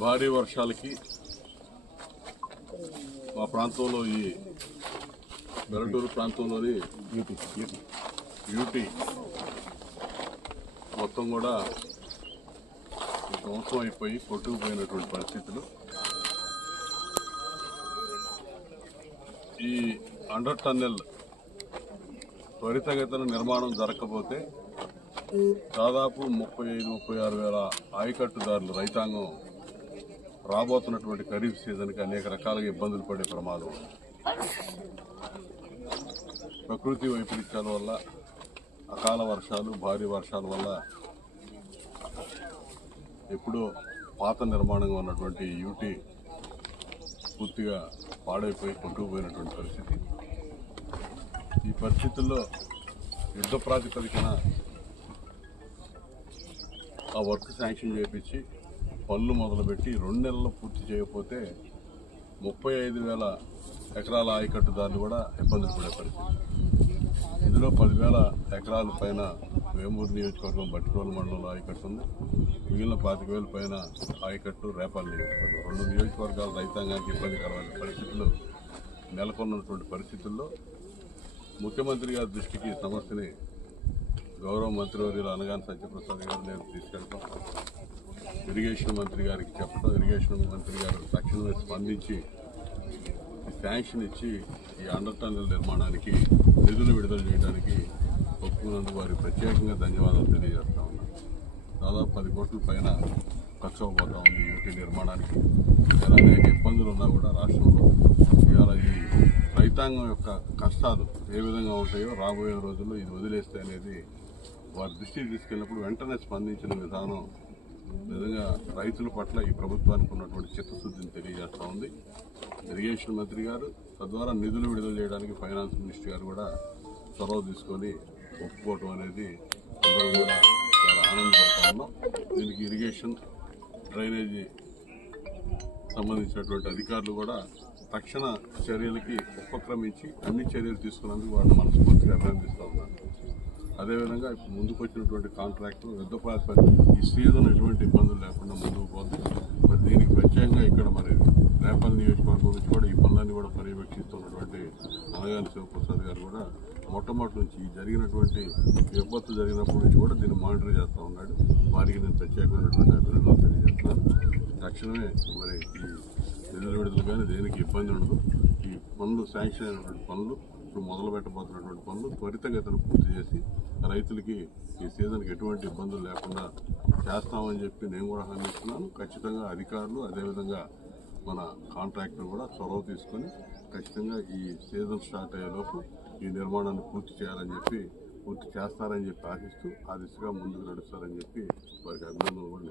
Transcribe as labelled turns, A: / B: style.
A: భారీ వర్షాలకి మా ప్రాంతంలో ఈ బెరటూరు ప్రాంతంలోని యూటీ మొత్తం కూడా ధ్వంసం అయిపోయి కొట్టుకుపోయినటువంటి పరిస్థితులు. ఈ అండర్ టన్నెల్ త్వరితగతిన నిర్మాణం జరగకపోతే దాదాపు ముప్పై ఐదు ముప్పై ఆరు వేల ఆయకట్టుదారులు రైతాంగం రాబోతున్నటువంటి ఖరీఫ్ సీజన్కి అనేక రకాలుగా ఇబ్బందులు పడే ప్రమాదం. ప్రకృతి వైపరీత్యాల వల్ల అకాల వర్షాలు భారీ వర్షాల వల్ల ఎప్పుడో పాత నిర్మాణంగా ఉన్నటువంటి యూటీ పూర్తిగా పాడైపోయి కొట్టుకుపోయినటువంటి పరిస్థితి. ఈ పరిస్థితుల్లో యుద్ధ ప్రాతిపదికన ఆ వర్క్ శాంక్షన్ చేపించి పనులు మొదలుపెట్టి రెండు నెలలు పూర్తి చేయకపోతే ముప్పై ఐదు వేల ఎకరాల ఆయకట్టుదారులు కూడా ఇబ్బందులు పడే పరిస్థితి. ఇందులో పదివేల ఎకరాల పైన వేమూరు నియోజకవర్గం బట్టికోలు మండలంలో ఆయకట్టు ఉంది. మిగిలిన పాతిక వేల పైన ఆయకట్టు రేపాల నియోజకవర్గం. రెండు నియోజకవర్గాల రైతాంగానికి ఇబ్బందికరమైన పరిస్థితులు నెలకొన్నటువంటి పరిస్థితుల్లో ముఖ్యమంత్రి గారి దృష్టికి సమస్యని గౌరవ మంత్రివర్యులు అనగాని సత్యప్రసాద్ గారు నేను తీసుకెళ్తాం. ఇరిగేషన్ మంత్రి గారికి చెప్పడం ఇరిగేషన్ మంత్రి గారు తక్షణమే స్పందించి శాంక్షన్ ఇచ్చి ఈ అండర్ టన్నెల్ నిర్మాణానికి నిధులు విడుదల చేయడానికి ఒప్పుకున్నందుకు వారికి ప్రత్యేకంగా ధన్యవాదాలు తెలియజేస్తా ఉన్నాను దాదాపు పది కోట్ల పైన ఖర్చు అవబోతా ఉంది యూటీ నిర్మాణానికి. ఇక్కడ అనేక ఇబ్బందులు ఉన్నా కూడా రాష్ట్రంలో ఇవాళ ఈ రైతాంగం యొక్క కష్టాలు ఏ విధంగా ఉంటాయో రాబోయే రోజుల్లో ఇది వదిలేస్తే అనేది వారి దృష్టికి తీసుకెళ్ళినప్పుడు వెంటనే స్పందించిన విధానం నిజంగా రైతుల పట్ల ఈ ప్రభుత్వానికి ఉన్నటువంటి చిత్తశుద్ధిని తెలియజేస్తా ఉంది. ఇరిగేషన్ మంత్రి గారు తద్వారా నిధులు విడుదల చేయడానికి ఫైనాన్స్ మినిస్టర్ గారు కూడా చొరవ తీసుకొని ఒప్పుకోవటం అనేది అందరూ కూడా చాలా ఆనందపడతా ఉన్నాం. దీనికి ఇరిగేషన్ డ్రైనేజీ సంబంధించినటువంటి అధికారులు కూడా తక్షణ చర్యలకి ఉపక్రమించి అన్ని చర్యలు తీసుకున్నందుకు వారిని మనస్ఫూర్తిగా అభినందిస్తూ ఉన్నాను అదేవిధంగా ఇప్పుడు ముందుకు వచ్చినటువంటి కాంట్రాక్టు పెద్ద ఈ సీజన్ ఎటువంటి ఇబ్బందులు లేకుండా ముందుకు పోతుంది. మరి దీనికి ప్రత్యేకంగా ఇక్కడ మరి రేపల్ నియోజకవర్గం నుంచి కూడా ఈ పనులన్నీ కూడా పర్యవేక్షిస్తున్నటువంటి అనగాని శివప్రసాద్ గారు కూడా మొట్టమొదటి నుంచి ఈ జరిగినటువంటి విపత్తు జరిగినప్పటి నుంచి కూడా దీన్ని మానిటర్ చేస్తూ ఉన్నాడు. వారికి నేను ప్రత్యేకమైనటువంటి అభినందనలు తెలియజేస్తున్నాను. తక్షణమే మరి ఈ నిధుల విడుదల కానీ దేనికి ఇబ్బంది ఉండదు. ఈ పనులు శాంక్షన్ అయినటువంటి పనులు ఇప్పుడు మొదలు పెట్టబోతున్నటువంటి పనులు త్వరితగతిన పూర్తి చేసి రైతులకి ఈ సీజన్కి ఎటువంటి ఇబ్బందులు లేకుండా చేస్తామని చెప్పి నేను కూడా హామీస్తున్నాను ఖచ్చితంగా అధికారులు అదేవిధంగా మన కాంట్రాక్టర్ కూడా చొరవ తీసుకొని ఖచ్చితంగా ఈ సీజన్ స్టార్ట్ అయ్యేలోపు ఈ నిర్మాణాన్ని పూర్తి చేయాలని చెప్పి పూర్తి చేస్తారని చెప్పి ఆశిస్తూ ఆ దిశగా ముందుకు నడుస్తారని చెప్పి వారికి అభినందనలు కూడా